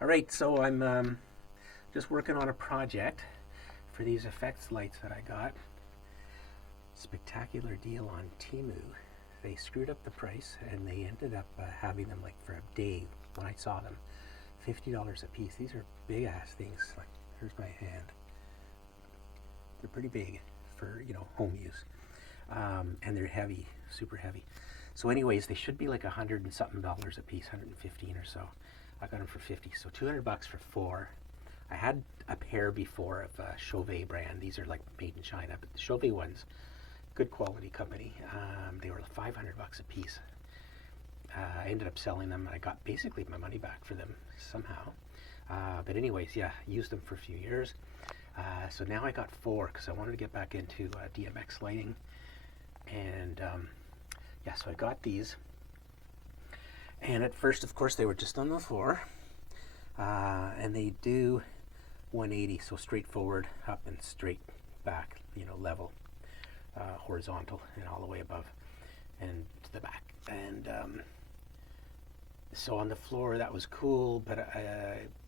All right, so I'm just working on a project for these effects lights that I got. Spectacular deal on Temu. They screwed up the price and they ended up having them like for a day when I saw them. $50 a piece. These are big ass things. Like, here's my hand. They're pretty big for, home use. And they're heavy, super heavy. So anyways, they should be like $100 and something a piece, 115 or so. I got them for 50, so $200 for four. I had a pair before of Chauvet brand. These are like made in China, but the Chauvet ones, good quality company. They were $500 a piece. I ended up selling them. I got basically my money back for them somehow. But anyways, yeah, used them for a few years. So now I got four because I wanted to get back into DMX lighting. And yeah, so I got these. And at first, of course, they were just on the floor. And they do 180, so straight forward, up and straight back, level, horizontal, and all the way above and to the back. And so on the floor, that was cool, but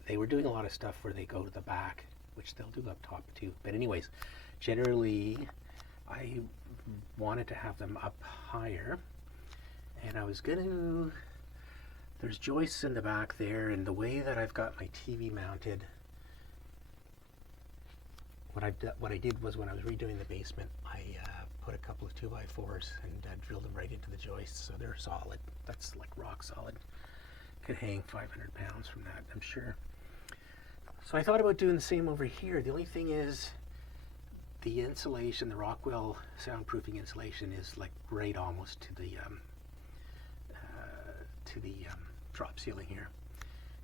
they were doing a lot of stuff where they go to the back, which they'll do up top too. But anyways, generally, I wanted to have them up higher, and I was gonna, there's joists in the back there, and the way that I've got my TV mounted, what I did was when I was redoing the basement, I put a couple of 2x4s and drilled them right into the joists, so they're solid. That's like rock solid. Could hang 500 pounds from that, I'm sure. So I thought about doing the same over here. The only thing is, the insulation, the Rockwell soundproofing insulation, is like right almost to the drop ceiling here,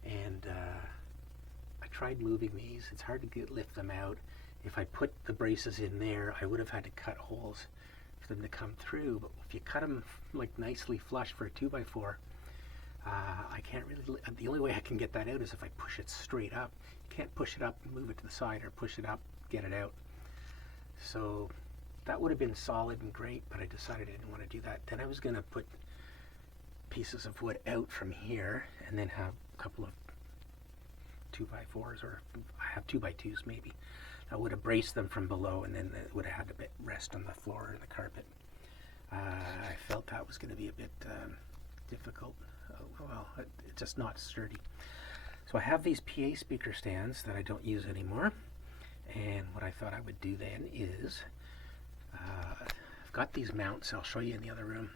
and I tried moving these. It's hard to lift them out. If I put the braces in there, I would have had to cut holes for them to come through. But if you cut them like nicely flush for a 2x4, I can't really. The only way I can get that out is if I push it straight up. You can't push it up and move it to the side, or push it up, get it out. So that would have been solid and great, but I decided I didn't want to do that. Then I was going to put pieces of wood out from here and then have a couple of 2x4s, or I have 2x2s maybe. I would have braced them from below, and then it would have had to rest on the floor or the carpet. I felt that was going to be a bit difficult. Well, it's just not sturdy. So I have these PA speaker stands that I don't use anymore. And what I thought I would do then is, I've got these mounts, I'll show you in the other room,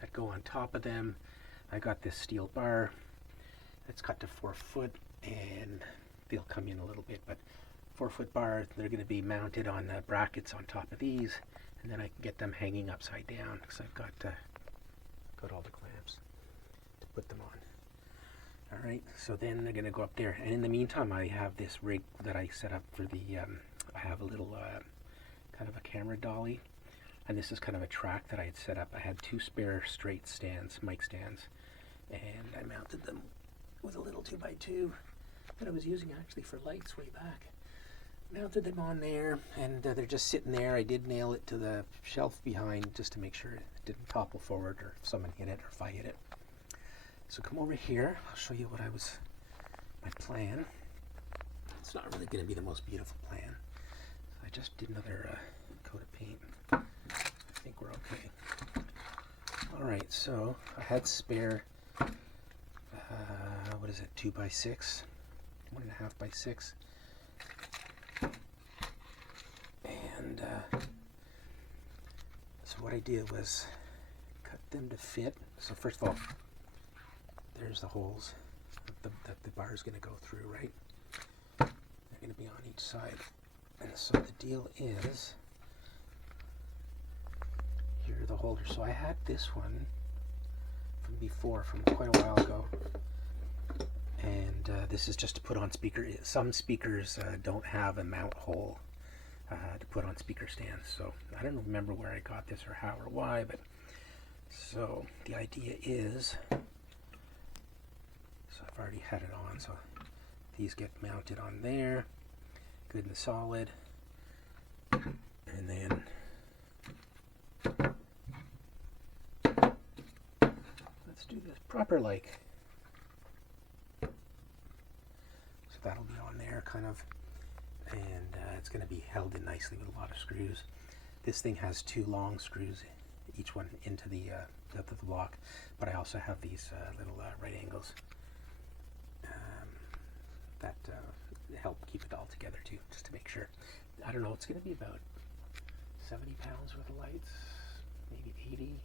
that go on top of them. I got this steel bar that's cut to 4 foot, and they'll come in a little bit, but 4-foot bar, they're going to be mounted on brackets on top of these, and then I can get them hanging upside down because I've got all the clamps to put them on. All right, so then they're going to go up there, and in the meantime, I have this rig that I set up for the. I have a little kind of a camera dolly, and this is kind of a track that I had set up. I had 2 spare straight stands, mic stands, and I mounted them with a little 2x2 that I was using actually for lights way back. Mounted them on there, and they're just sitting there. I did nail it to the shelf behind just to make sure it didn't topple forward, or if someone hit it, or if I hit it. So come over here, I'll show you what my plan. It's not really going to be the most beautiful plan. I just did another coat of paint. I think we're okay. Alright, so I had spare, what is it, 2x6? 1.5x6. And so what I did was cut them to fit. So first of all, there's the holes that the bar is going to go through, right? They're going to be on each side. And so the deal is, here are the holders. So I had this one from before, from quite a while ago. And this is just to put on speaker. Some speakers don't have a mount hole to put on speaker stands. So I don't remember where I got this or how or why, but so the idea is, so I've already had it on, so these get mounted on there, good and solid, and then let's do this proper like So that'll be on there kind of, and it's going to be held in nicely with a lot of screws. This thing has 2 long screws, each one into the depth of the block, but I also have these little right angles that help keep it all together too, just to make sure. I don't know, it's going to be about 70 pounds worth of lights, maybe 80.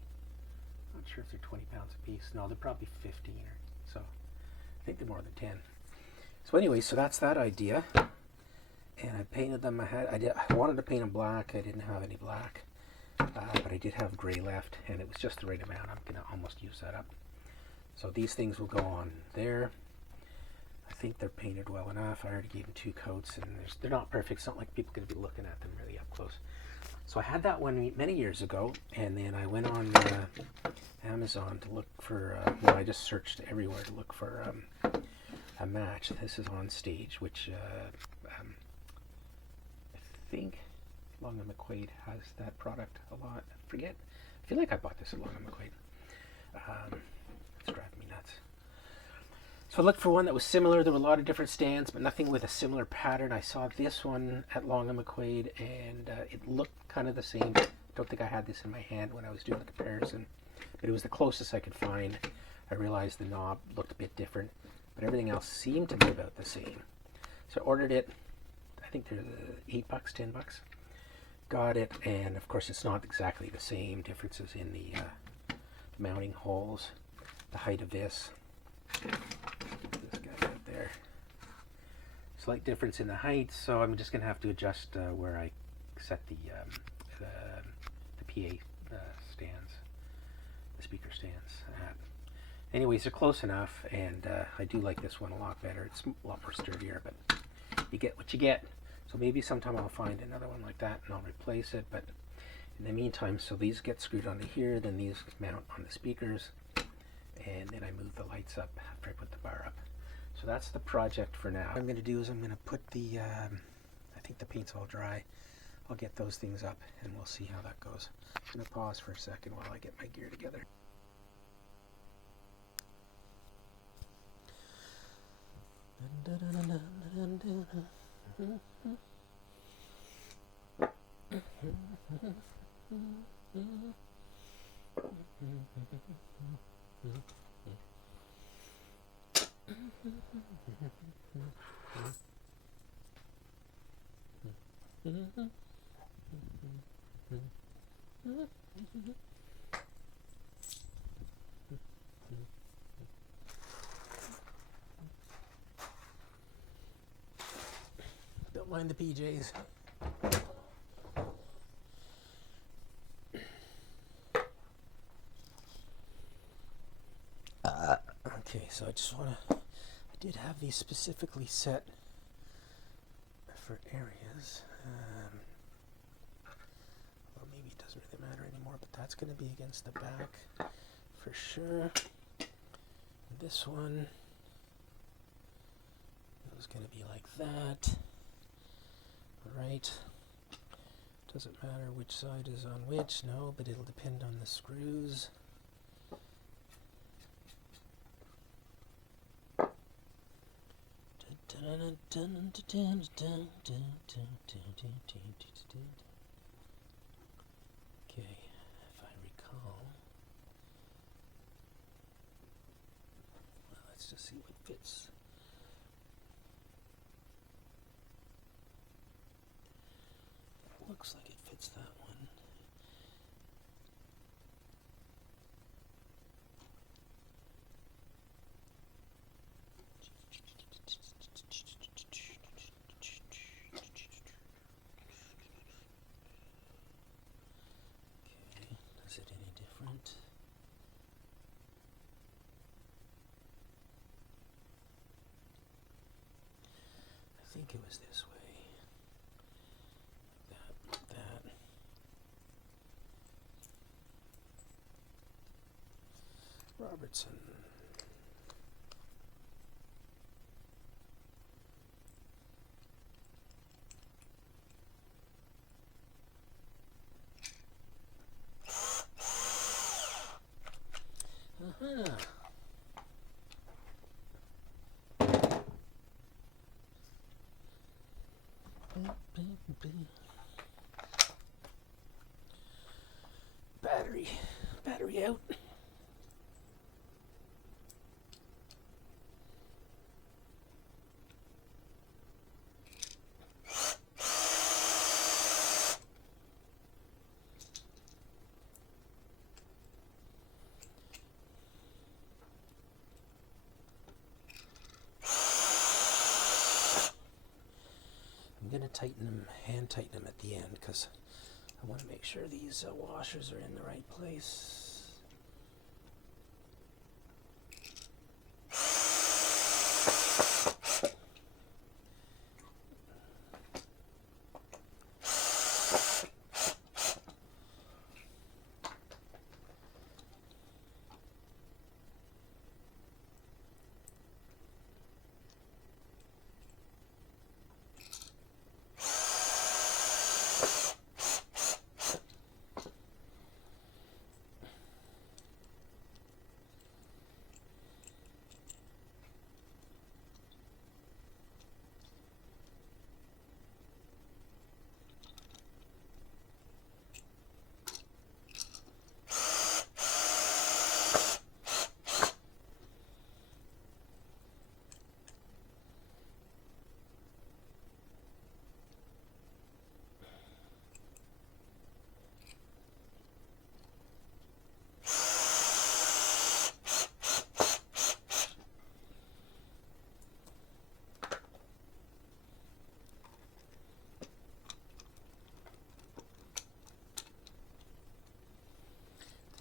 Not sure if they're 20 pounds a piece. No, they're probably 15 or so. I think they're more than 10. So anyway, so that's that idea. And I painted them. I wanted to paint them black. I didn't have any black, but I did have gray left, and it was just the right amount. I'm gonna almost use that up. So these things will go on there. I think they're painted well enough. I already gave them 2 coats, and they're not perfect. It's not like people are gonna be looking at them really up close. So I had that one many years ago, and then I went on Amazon to look for, well, I just searched everywhere to look for a match. This is On Stage, which I think Long & McQuaid has that product a lot. I forget. I feel like I bought this at Long & McQuaid. It's driving me nuts. So I looked for one that was similar. There were a lot of different stands, but nothing with a similar pattern. I saw this one at Long & McQuaid, and it looked kind of the same. I don't think I had this in my hand when I was doing the comparison, but it was the closest I could find. I realized the knob looked a bit different, but everything else seemed to be about the same. So I ordered it. I think they're $8, $10. Got it, and of course it's not exactly the same. Differences in the mounting holes, the height of this guy right there. Slight difference in the height, so I'm just going to have to adjust where I set the PA stands, the speaker stands at. Anyways, they're close enough, and I do like this one a lot better. It's a lot more sturdier, but you get what you get. So maybe sometime I'll find another one like that and I'll replace it, but in the meantime, so these get screwed onto here, then these mount on the speakers, and then I move the lights up after I put the bar up. So that's the project for now. What I'm going to do is I'm going to put the, I think the paint's all dry. I'll get those things up and we'll see how that goes. I'm going to pause for a second while I get my gear together. Don't mind the PJs. Okay, so I just want to, I did have these specifically set for areas. Well, maybe it doesn't really matter anymore, but that's going to be against the back for sure. This one is going to be like that. Right. Doesn't matter which side is on which, no, but it'll depend on the screws. Okay, if I recall, well, let's just see what fits. Looks like it fits that one. Okay, is it any different? I think it was this way. Robertson. Battery out. I'm going to tighten them, hand tighten them at the end, because I want to make sure these washers are in the right place.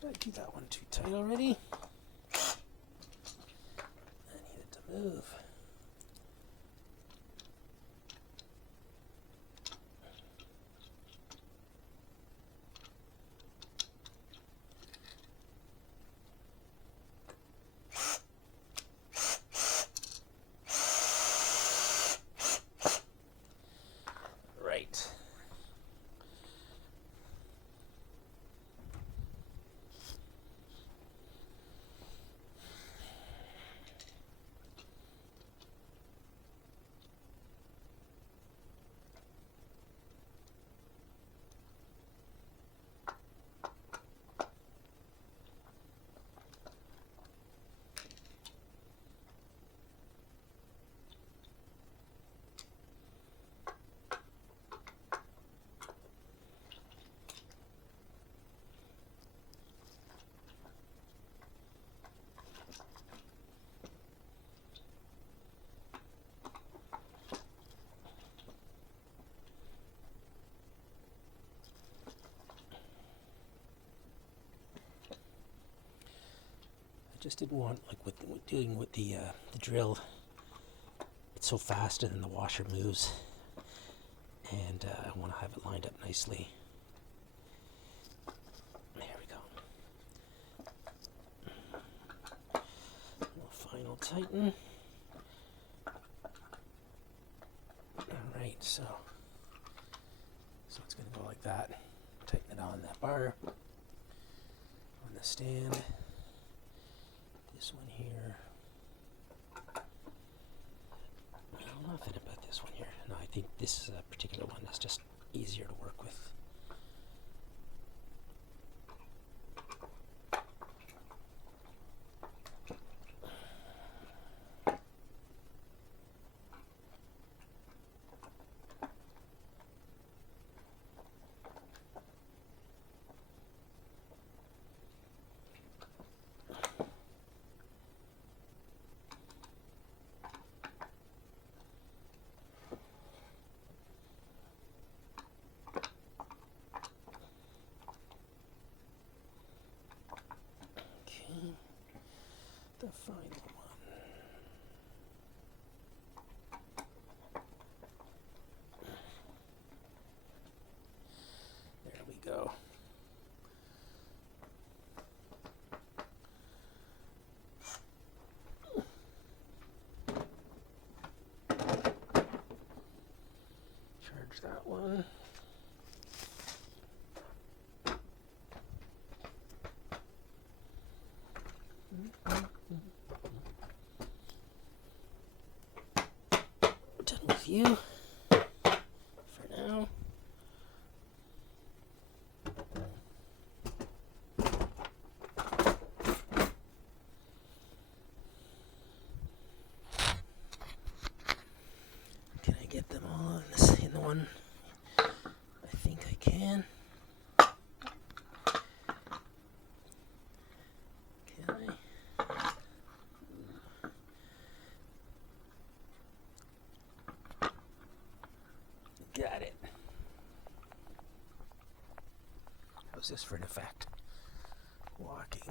Did I do that one too tight already? I need it to move. Right. Just didn't want, like with doing with the drill, it's so faster than the washer moves, and I want to have it lined up nicely. There we go. A final tighten. Alright, so it's going to go like that. Tighten it on that bar, on the stand. This one here. Well, nothing about this one here. No, I think this particular one is just easier to work with. The final one. There we go. Charge that one. Done with you for now. get them all in the one? I think I can. Can I? Got it. How's this for an effect? Walking.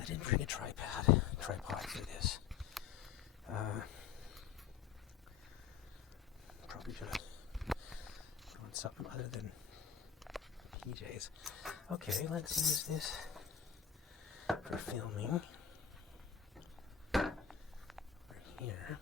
I didn't bring a tripod for this. Probably should have gone something other than PJs. Okay, let's use this for filming. Right here.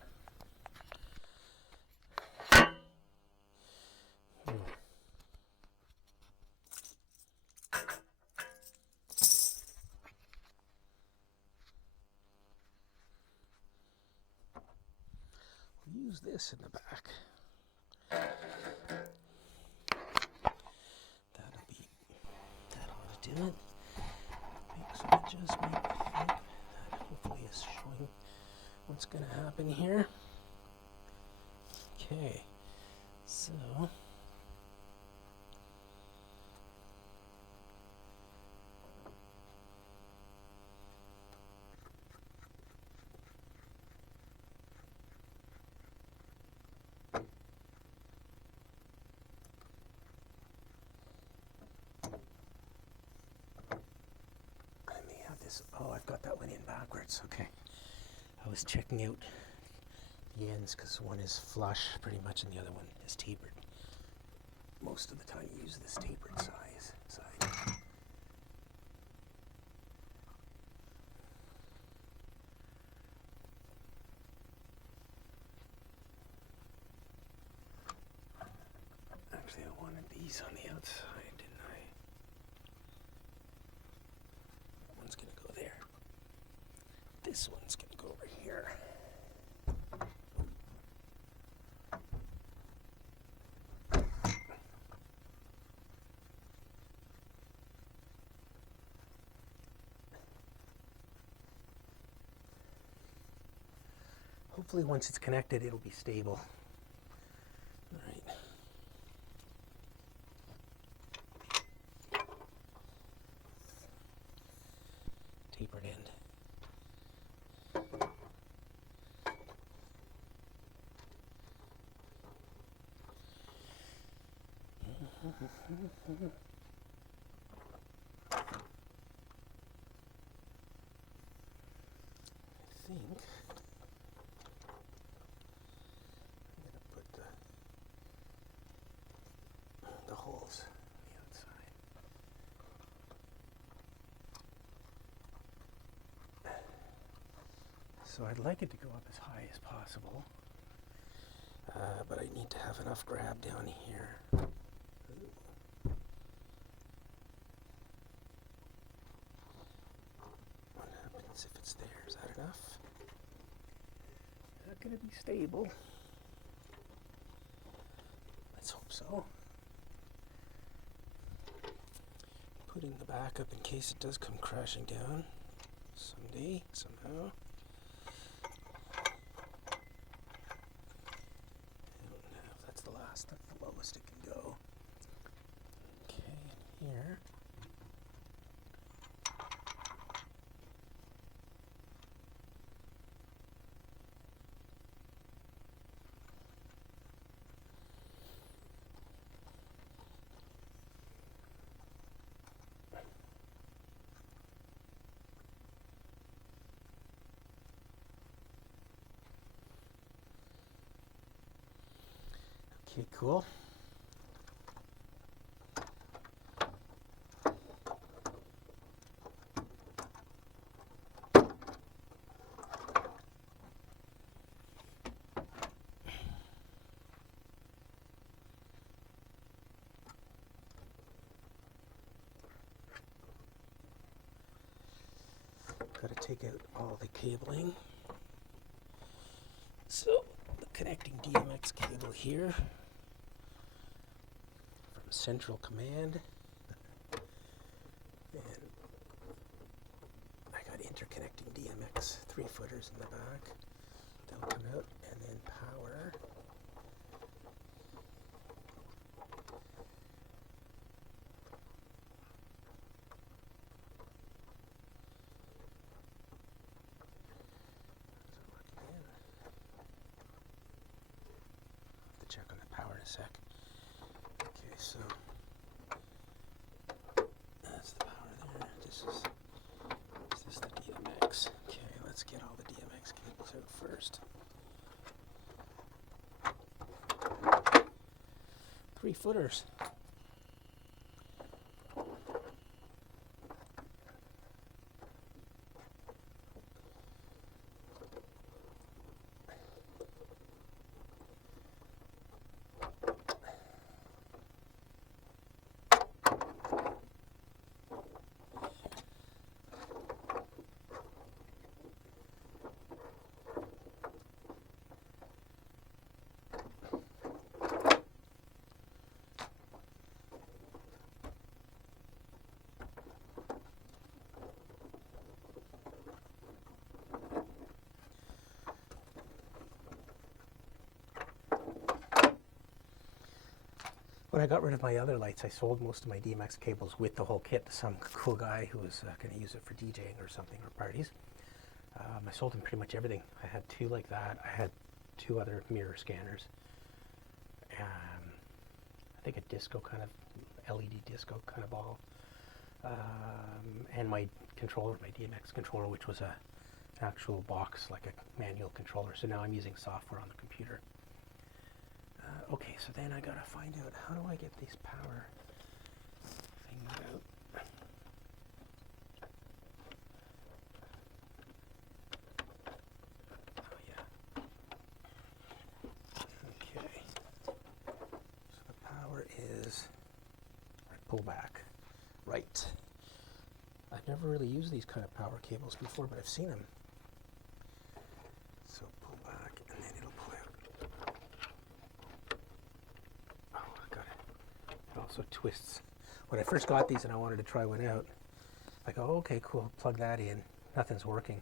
Use this in the back. That ought to do it. Make some adjustment. That hopefully is showing what's going to happen here. Okay, so oh, I've got that one in backwards. Okay. I was checking out the ends because one is flush pretty much and the other one is tapered. Most of the time you use this tapered side. Actually, I wanted these on the outside, didn't I? One's going to go there. This one's going to go over here. Hopefully once it's connected, it'll be stable. All right. Tapered end. I think I'm going to put the holes on the outside. So I'd like it to go up as high as possible, but I need to have enough grab down here. What happens if it's there? Is that enough? Not going to be stable. Let's hope so. Putting the back up in case it does come crashing down someday, somehow. That's the lowest it can go. Okay, here. Okay, cool. Got to take out all the cabling. So the connecting DMX cable here from central command, and I got interconnecting DMX 3-footers in the back. They'll come out, and then power. Check on the power in a sec. Okay, so that's the power there. Is this the DMX? Okay, let's get all the DMX cables out first. 3-footers. When I got rid of my other lights, I sold most of my DMX cables with the whole kit to some cool guy who was going to use it for DJing or something, or parties. I sold him pretty much everything. I had 2 like that. I had 2 other mirror scanners. I think a disco kind of, LED disco kind of ball. And my controller, my DMX controller, which was an actual box, like a manual controller. So now I'm using software on the computer. Okay, so then I gotta find out, how do I get these power things out? Oh yeah. Okay. So the power is, pull back. Right. I've never really used these kind of power cables before, but I've seen them. So pull back, and then it'll pull out. Oh, I got it. It also twists. When I first got these and I wanted to try one out, I go, okay, cool, plug that in. Nothing's working.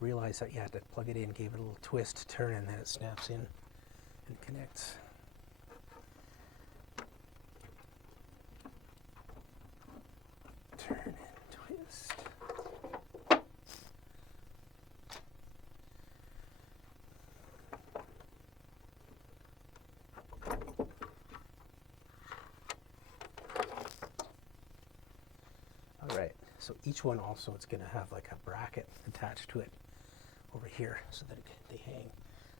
Realized that you had to plug it in, gave it a little twist, turn, and then it snaps in and connects. Turn and twist. All right, so each one also, it's going to have like a bracket attached to it over here so that they hang.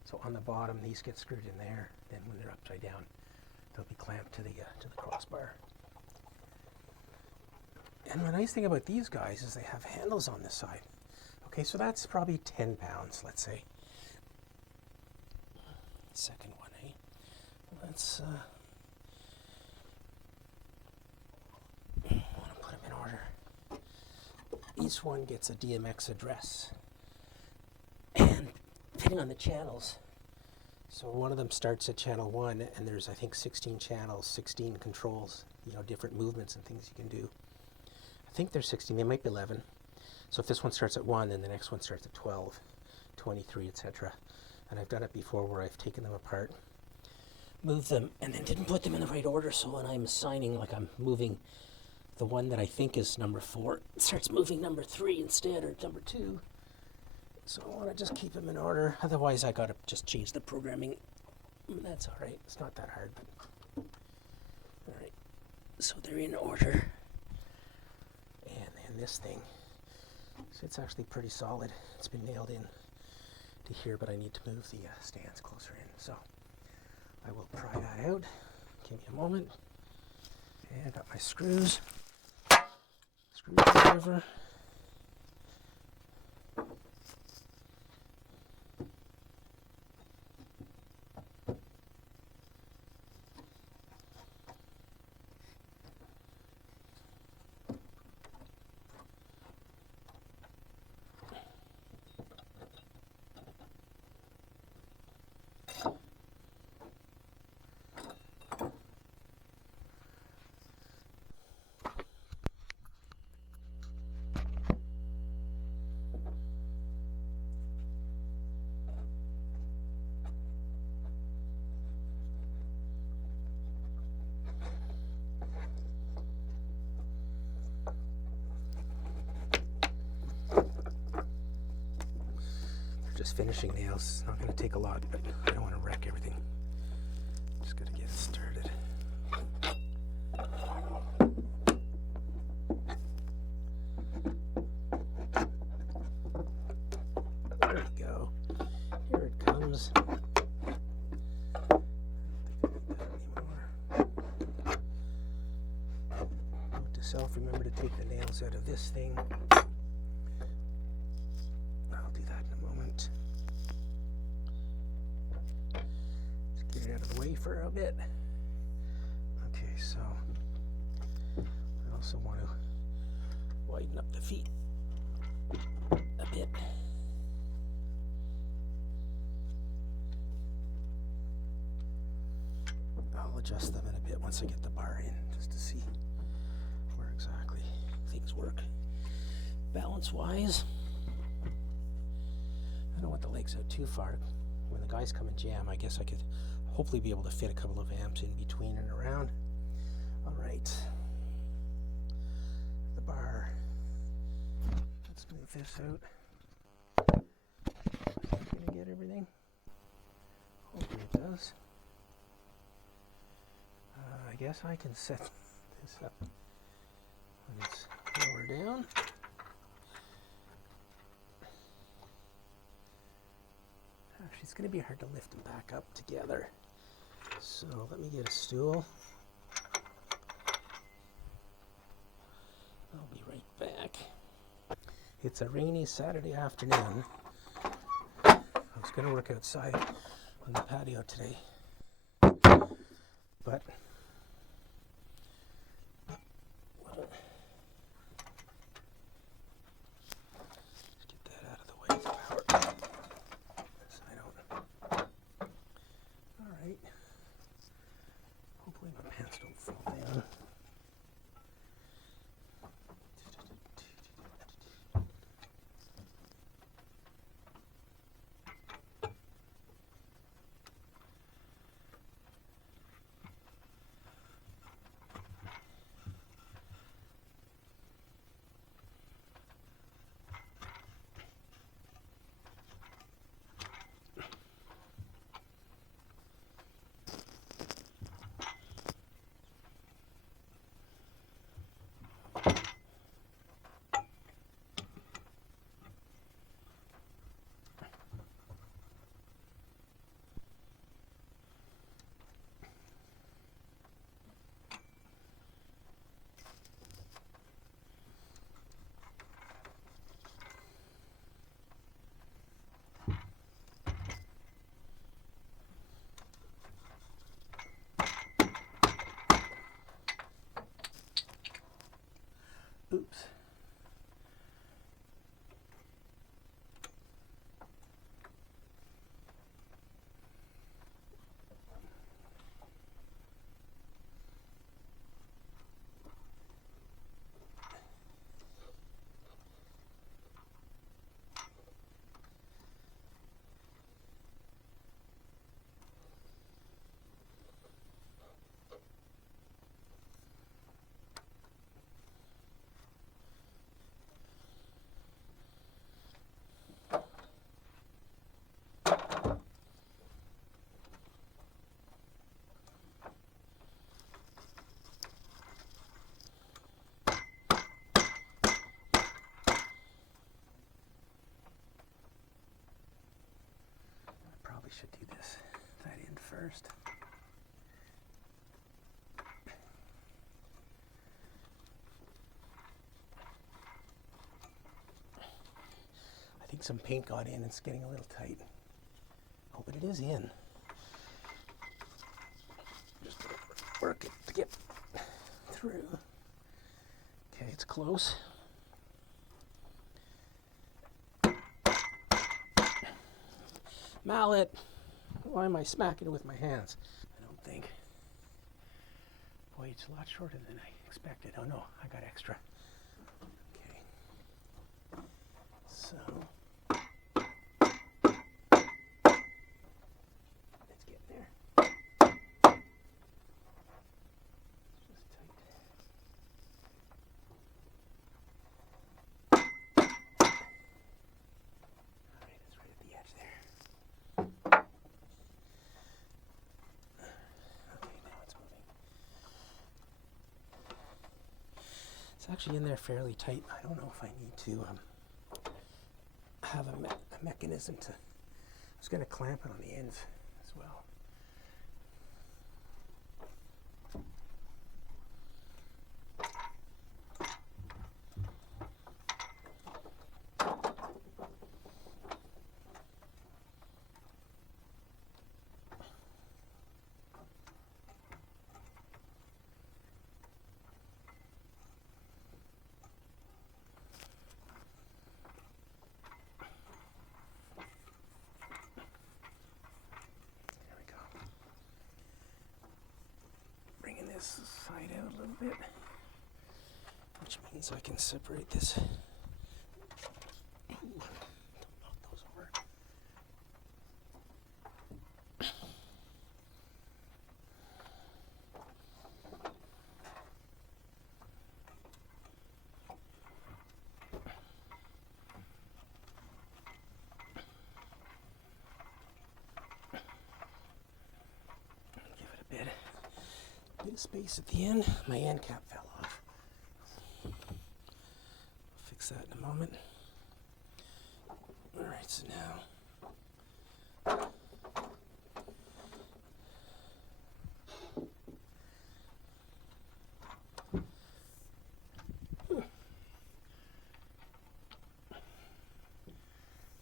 So on the bottom, these get screwed in there. Then when they're upside down, they'll be clamped to the crossbar. And the nice thing about these guys is they have handles on this side. Okay, so that's probably 10 pounds, let's say. Second one, eh? Let's I want to put them in order. Each one gets a DMX address. And depending on the channels, so one of them starts at channel 1, and there's, I think, 16 channels, 16 controls, different movements and things you can do. I think there's 16, they might be 11. So if this one starts at 1, then the next one starts at 12, 23, etc. And I've done it before where I've taken them apart, moved them, and then didn't put them in the right order. So when I'm assigning, like I'm moving the one that I think is number 4, it starts moving number 3 instead, or number 2. So I want to just keep them in order. Otherwise, I got to just change the programming. That's all right. It's not that hard. But all right. So they're in order. And then this thing, so it's actually pretty solid. It's been nailed in to here, but I need to move the stands closer in. So I will pry that out. Give me a moment. And I got my screws. Screwdriver. just finishing nails. It's not going to take a lot, but I don't want to wreck everything. Just got to get it started. There we go. Here it comes. Note to self, remember to take the nails out of this thing. I'll do that in a moment. Just get it out of the way for a bit. Okay, so I also want to widen up the feet a bit. I'll adjust them in a bit once I get the bar in, just to see where exactly things work balance-wise. I don't want the legs out too far. When the guys come and jam, I guess I could hopefully be able to fit a couple of amps in between and around. All right, the bar. Let's move this out. Is that gonna get everything? Hopefully it does. I guess I can set this up when it's lower down. Actually, it's going to be hard to lift them back up together. So let me get a stool. I'll be right back. It's a rainy Saturday afternoon. I was going to work outside on the patio today, but let's get that out of the way of the power. So I don't. All right. Hopefully my pants don't fall down. Oops. Should do that in first. I think some paint got in. It's getting a little tight. Oh, but it is in. Just work it to get through. Okay, it's close. Mallet. Why am I smacking it with my hands? I don't think. Boy, it's a lot shorter than I expected. Oh no, I got extra. Okay. So let's get there. It's just tight. Alright, it's right at the edge It's actually in there fairly tight. I don't know if I need to have a mechanism to... I was going to clamp it on the ends as well. This side out a little bit, which means I can separate this. Ooh, don't knock those over. Give it a bit of space at the end. My end cap fell off. I'll fix that in a moment. Alright, so now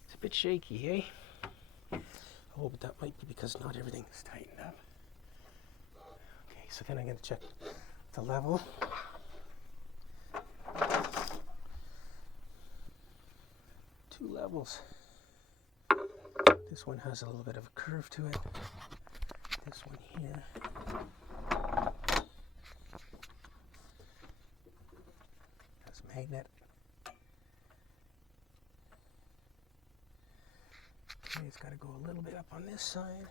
it's a bit shaky, eh? Oh, but that might be because not everything is tightened up. Okay, so then I'm going to check the level. Two levels. This one has a little bit of a curve to it. This one here. Has magnet. Okay, it's got to go a little bit up on this side.